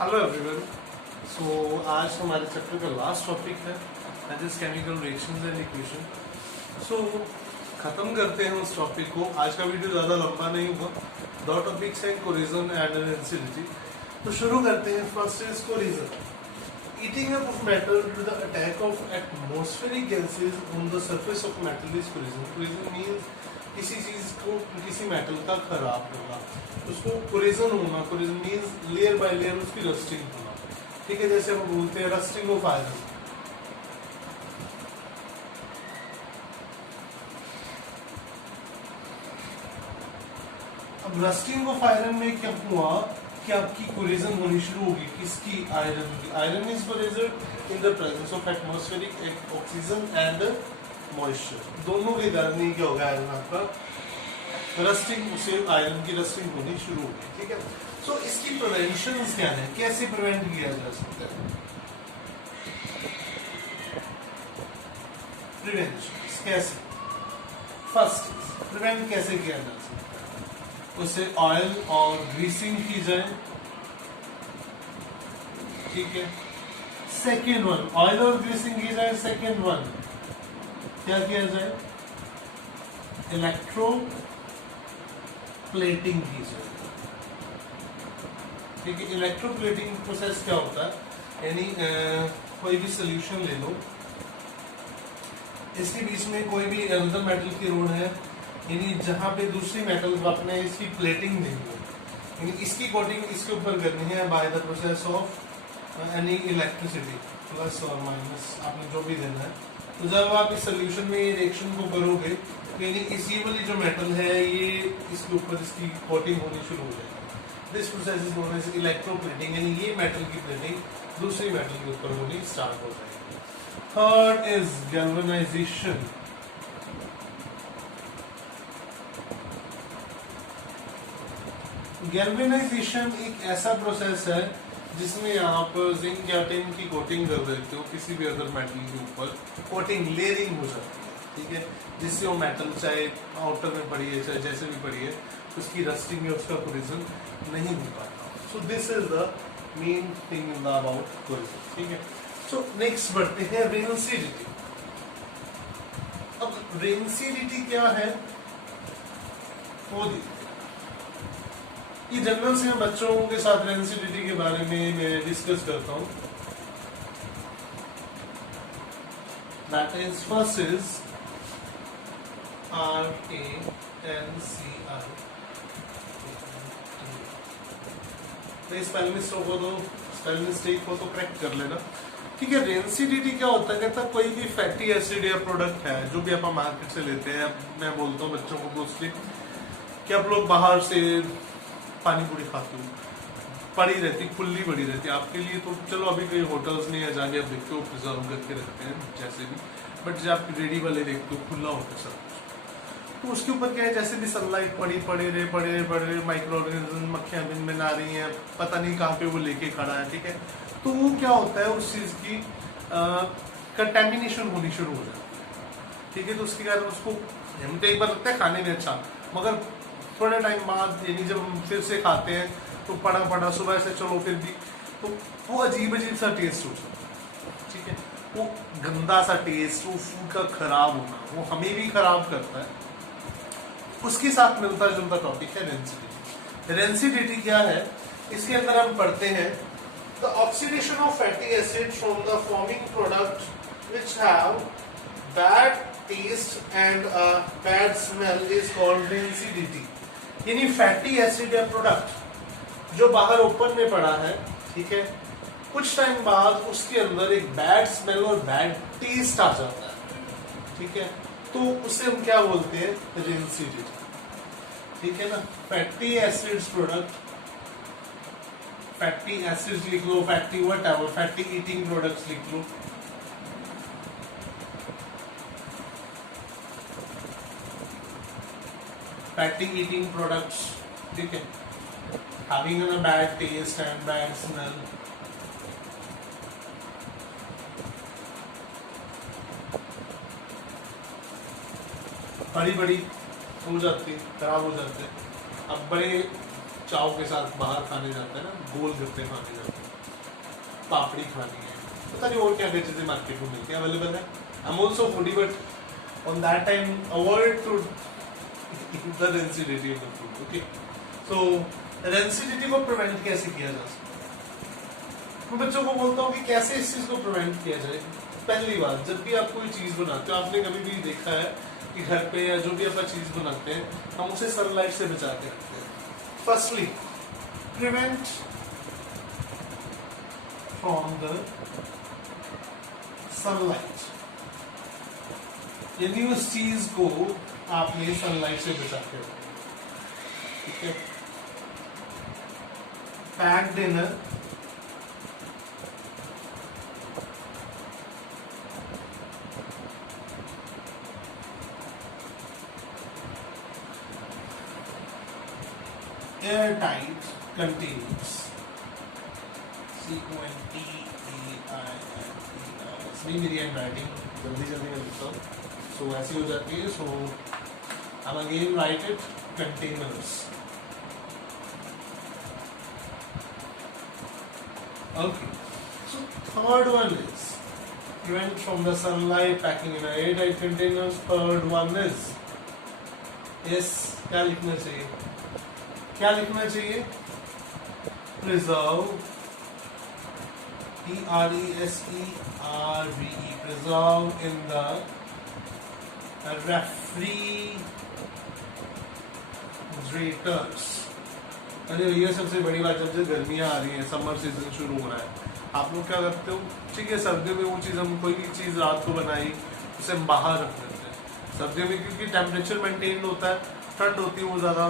Hello everyone. सो आज हमारे chapter का लास्ट टॉपिक है that is chemical reactions and equation. So खत्म करते हैं उस टॉपिक को। आज का वीडियो ज़्यादा लंबा नहीं हुआ। दो टॉपिक्स हैं, कोरिजन एंड रेंसिडिटी। तो शुरू करते हैं। First is corrosion. Eating up of metal to the attack of atmospheric gases on the surface of metal is corrosion. Corrosion means किसी चीज को, किसी मेटल का खराब होना, उसको कोरिजन होना। Corrosion means layer by layer उसकी रस्टिंग होना। ठीक है, जैसे हम बोलते हैं रस्टिंग ऑफ आयरन। अब रस्टिंग ऑफ आयरन में क्या हुआ कि आपकी कोरिजन होनी शुरू होगी। किसकी? आयरन की। Iron is corrosion in the presence of atmospheric oxygen and moisture. दोनों के कारण ही क्या होगा, आयरन आपका रस्टिंग, उसे आयरन की रस्टिंग होनी शुरू होगी। ठीक है, सो इसकी प्रिवेंशन क्या है, कैसे प्रिवेंट किया जा सकता है? प्रिवेंशन कैसे? फर्स्ट प्रिवेंट कैसे किया जा सकता है? उसे ऑयल और ग्रीसिंग की जाए। ठीक है, सेकेंड वन ऑयल और ग्रीसिंग की जाए। सेकेंड वन क्या किया जाए? इलेक्ट्रो प्लेटिंग की जाए। ठीक है, इलेक्ट्रो प्लेटिंग प्रोसेस क्या होता है? यानी कोई भी सोल्यूशन ले लो, इसके बीच में कोई भी अनदर मेटल की रोड है, यानी जहां पे दूसरी मेटल अपने इसकी प्लेटिंग देंगे, यानी इसकी कोटिंग इसके ऊपर करनी है by the process of any electricity plus और माइनस, आपने जो भी देना है। तो जब आप इस सोल्यूशन में ये रिएक्शन को करोगे, यानी इसी वाली जो मेटल है ये इसके ऊपर इसकी कोटिंग होनी शुरू हो जाएगी। This process is known as electroplating, यानी ये मेटल की प्लेटिंग दूसरी मेटल के ऊपर होनी स्टार्ट हो जाएगी। Third is galvanisation. गैल्वेनाइजेशन एक ऐसा प्रोसेस है जिसमें आप जिंक या टिन की कोटिंग कर देते हो किसी भी अदर मेटल के ऊपर। कोटिंग लेयरिंग हो जाती है। ठीक है, जिससे वो मेटल चाहे आउटर में पड़ी है चाहे जैसे भी पड़ी है, उसकी रस्टिंग या उसका कोरिजन नहीं हो पाता। So this is the main thing in the about corrosion. ठीक है, सो नेक्स्ट बढ़ते हैं रेंसिडिटी। अब रेंसिडिटी क्या है वो देखिए। ये जनरल से मैं बच्चों के साथ रेंसिडिटी के बारे में मैं डिस्कस करता हूं। That is first is RANCI। तो स्पेल मिस्टेक हो तो करेक्ट कर लेना। ठीक है, रेंसिडिटी क्या होता है? कहता कोई भी फैटी एसिड या प्रोडक्ट है जो भी आप मार्केट से लेते हैं। मैं बोलता हूँ बच्चों को मोस्टली कि आप लोग बाहर से पानी पूरी खाते हो, पड़ी रहती, खुली पड़ी रहती है आपके लिए। तो चलो अभी कोई होटल्स नहीं है जाके आप देखते हो प्रिजर्व करके रखते हैं जैसे भी, बट जब आप रेडी वाले देखते हो खुला होता है सब कुछ, तो उसके ऊपर क्या है, जैसे भी सनलाइट पड़े रहे माइक्रो ऑर्गेनिज्म, मक्खियां दिन में ना रही हैं, पता नहीं कहाँ पे वो लेके खड़ा है। ठीक है, तो वो क्या होता है, उस चीज की कंटेमिनेशन होनी शुरू हो जाती है। ठीक है, तो उसके कारण उसको हम तो एक बार लगता है खाने में अच्छा, मगर थोड़े टाइम बाद यानी जब हम फिर से खाते हैं तो पड़ा सुबह से चलो फिर भी, तो वो अजीब सा टेस्ट हो जाता है। ठीक है, वो गंदा सा टेस्ट, वो फूड का खराब होना, वो हमें भी खराब करता है। उसके साथ मिलता जुलता टॉपिक है रेंसिडिटी। रेंसिडिटी क्या है? इसके अंदर हम पढ़ते हैं the oxidation of fatty acid from the forming product which have bad taste and bad smell is called rancidity. यानी फैटी एसिड या प्रोडक्ट जो बाहर ओपन में पड़ा है, ठीक है, कुछ टाइम बाद उसके अंदर एक बैड स्मेल और बैड टेस्ट आ जाता है। ठीक है, तो उसे हम क्या बोलते हैं? रेंसिडिटी। ठीक है ना, fatty acids product, fatty acids लिख लो, fatty whatever, fatty eating products लिख लो। फैटी ईटिंग प्रोडक्ट्स, ठीक है, having a bad taste and bad smell. बड़ी हो जाती है, खराब हो जाते हैं। अब बड़े चाव के साथ बाहर खाने जाते हैं ना, गोल गप्पे खाने जाते हैं, पापड़ी खानी है, पता नहीं और क्या क्या चीजें मार्केट में मिलती है, अवेलेबल है। I am also foodie, but on that time avoid to the rancidity of the food. Okay, so rancidity को प्रिवेंट कैसे किया जा सकता है? मैं बच्चों को बोलता हूँ कि कैसे इस चीज को प्रिवेंट किया जाए। पहली बात, जब भी आप कोई चीज बनाते हो, आपने कभी भी देखा है कि घर पे या जो भी अपना चीज बनाते हैं, हम उसे सनलाइट से बचा के रखते हैं। Firstly, prevent from the sunlight, यानी उस चीज को आपने सनलाइट से बचा के रखा। ठीक है, packed in airtight containers, C-O-N-T-A-I-N-E-R-S। नहीं, मेरी हैंड राइटिंग जल्दी जल्दी में लिखता हूँ, सो ऐसी हो जाती है। सो I'm again write it, containers. Okay, so third one is prevent from the sunlight, packing in airtight containers. Third one is क्या लिखना चाहिए? क्या लिखना चाहिए? Preserve, Preserve, preserve in the refrigerators। अरे भैया, सबसे बड़ी बात, जब से गर्मियाँ आ रही हैं, समर सीजन शुरू हो रहा है, आप लोग क्या करते हो? ठीक है, सर्दियों में वो चीज़, हम कोई भी चीज़ रात को बनाई, उसे हम बाहर रख देते हैं। सर्दियों में क्योंकि टेम्परेचर मेंटेन होता है, ठंड होती है, वो ज़्यादा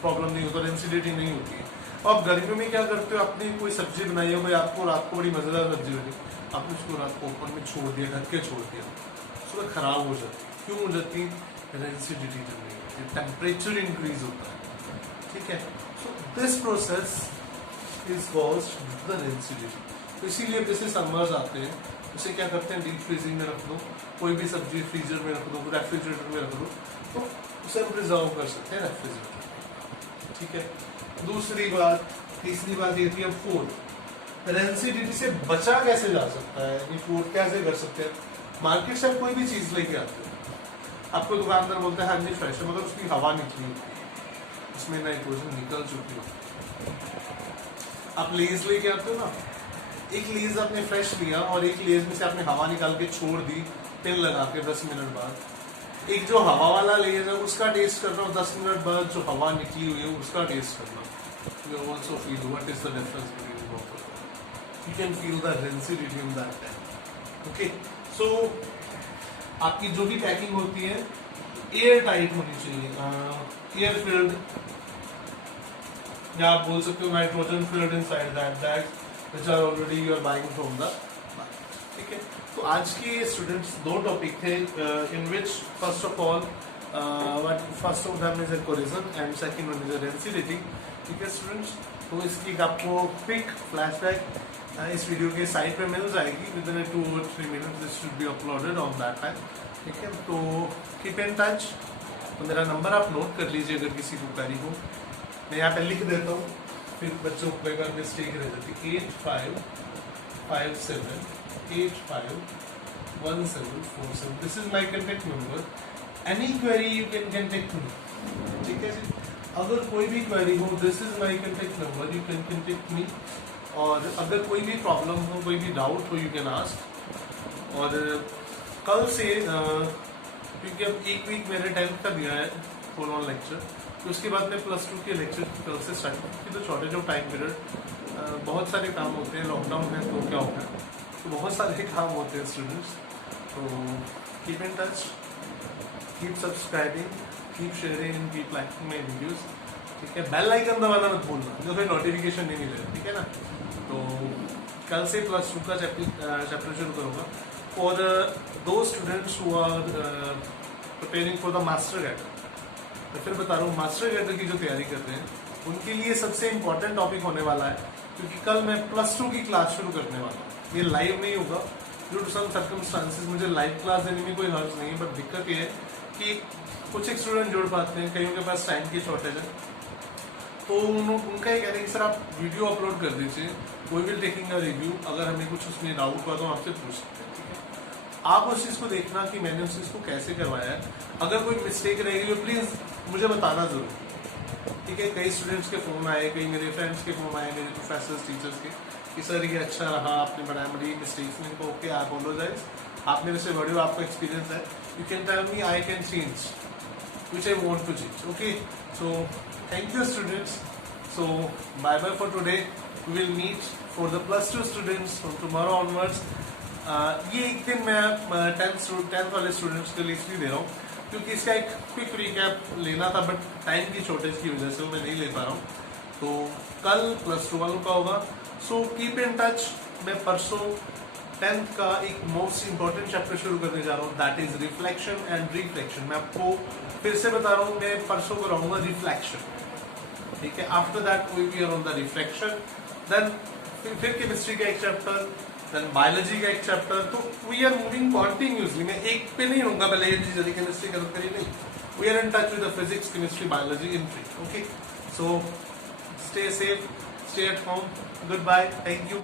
प्रॉब्लम नहीं होता, रेंसिडिटी नहीं होती है। और गर्मियों में क्या करते हो? आपने कोई सब्जी बनाई हो, भाई आपको रात को बड़ी मज़ेदार सब्जी बनी, आपने उसको रात को ओपन में छोड़ दिया, ढक के छोड़ दिया, सुबह खराब हो जाती है। क्यों हो जाती है? रेंसिडिटी चल रही है, टेम्परेचर इंक्रीज होता है। ठीक है, so this process is caused the rancidity. तो इसीलिए जैसे समर्स आते हैं, उसे क्या करते हैं? डीप फ्रीजिंग में रख दो, कोई भी सब्जी फ्रीजर में रख दो, रेफ्रिजरेटर में रख दो, तो उसे हम प्रिजर्व कर सकते हैं रेफ्रिजरेटर। ठीक है, दूसरी बात, तीसरी बात ये थी। अब फोर्थ, रेंसिडिटी से बचा कैसे जा सकता है, यानी फोर्थ कैसे कर सकते हैं? मार्केट से आप कोई भी चीज लेके आते हो, आपको दुकानदार बोलता है हाँ जी फ्रेश है, मगर उसकी हवा निकली होती है, उसमें नाइट्रोजन निकल चुकी होती है। आप लेज लेके आते हो ना, एक लेज आपने फ्रेश लिया और एक लेज में से आपने हवा निकाल के छोड़ दी पिन लगा के 10 मिनट बाद, एक जो हवा वाला लेज है उसका टेस्ट करना, 10 मिनट बाद जो हवा निकली हुई है उसका टेस्ट करना। You also feel what is the difference between both of them. You can feel the rancidity in that time. Okay, so आपकी जो भी पैकिंग होती है एयर टाइट होनी चाहिए, एयर फिल्ड, या आप बोल सकते हो nitrogen filled inside that bag which are already you are buying from the. ठीक है, तो आज के स्टूडेंट्स दो टॉपिक थे, in which first of all first of them is corrosion and second one is rancidity. ठीक है स्टूडेंट्स, तो इसकी आपको क्विक फ्लैशबैक इस वीडियो के साइट पे मिल जाएगी, within 2 or 3 minutes this should be uploaded on that time. ठीक है, तो कीप इन टच। तो मेरा नंबर आप नोट कर लीजिए अगर किसी को क्वेरी हो, मैं यहाँ पे लिख देता हूँ, फिर बच्चों को कई बार मिस्टेक रह जाती। 8557851747। This is my contact number, any query you can contact me. ठीक है जी, अगर कोई भी क्वेरी हो, this is my contact number, you can contact me. और अगर कोई भी प्रॉब्लम हो, कोई भी डाउट हो, यू कैन आस्क। और कल से क्योंकि अब एक वीक मैंने 10th का दिया है फुल ऑन लेक्चर, तो उसके बाद में +2 के लेक्चर कल से स्टार्ट की। तो शॉर्टेज ऑफ टाइम पीरियड, बहुत सारे काम होते हैं, लॉकडाउन है तो क्या होता है, तो बहुत सारे काम होते हैं स्टूडेंट्स। तो keep in touch, keep subscribing, keep sharing and keep liking my videos. ठीक है, बेल आइकन दबाना मत भूलना, जो फिर नोटिफिकेशन नहीं मिलेगा। ठीक है ना, तो कल से +2 का चैप्टर शुरू करूँगा। और दो students who are preparing for the master getter, तो फिर बता रहा हूँ मास्टर गेटर की जो तैयारी कर रहे हैं उनके लिए सबसे इम्पोर्टेंट टॉपिक होने वाला है, क्योंकि कल मैं +2 की क्लास शुरू करने वाला हूँ। ये लाइव नहीं होगा, ड्यू टू सम सर्कमस्टांसेस मुझे लाइव क्लास देने में कोई हर्ज नहीं है, बट दिक्कत ये है कि कुछ एक स्टूडेंट जुड़ पाते हैं, कईयों के पास टाइम की शॉर्टेज है, तो उनका ये कहना है कि सर आप वीडियो अपलोड कर दीजिए, we will taking a review, अगर हमें कुछ उसमें डाउट हुआ तो हम आपसे पूछ सकते हैं, ठीक है। आप उस चीज़ को देखना कि मैंने उस चीज़ को कैसे करवाया है, अगर कोई मिस्टेक रहेगी तो प्लीज़ मुझे बताना ज़रूर, ठीक है। कई स्टूडेंट्स के फ़ोन आए, कई मेरे फ्रेंड्स के फ़ोन आए, मेरे प्रोफेसर्स टीचर्स के, कि सर ये अच्छा रहा, आपने बनाया, मेरी मिस्टेक्स में ओके आई अपोलोजाइज, आप मेरे से बड़े हो, आपका एक्सपीरियंस है, you can tell me, I can change which I want to change. Okay, so thank you students. So bye bye for today. We will meet for the +2 students from tomorrow onwards. ये एक दिन मैं 10th वाले students के लिए इसलिए दे रहा हूँ क्योंकि इसका एक क्विक रिकैप लेना था, बट टाइम की शॉर्टेज की वजह से मैं नहीं ले पा रहा हूँ। तो कल +2 वालों का होगा, सो कीप इन टच। मैं परसों 10th का एक मोस्ट इंपॉर्टेंट चैप्टर शुरू करने जा रहा हूँ, that is reflection and reflection. मैं आपको फिर से बता रहा हूँ, मैं परसों कराऊंगा रिफ्लेक्शन, ठीक है। After that we are on the reflection, then फिर केमिस्ट्री का एक चैप्टर, देन बायोलॉजी का एक चैप्टर। तो वी आर मूविंग कॉन्टिन्यूसली, मैं एक पे नहीं रहूंगा, पहले ये केमिस्ट्री खत्म करी नहीं, we are in touch with the physics, chemistry, biology in free. Okay, so stay safe, stay at home, good bye, thank you.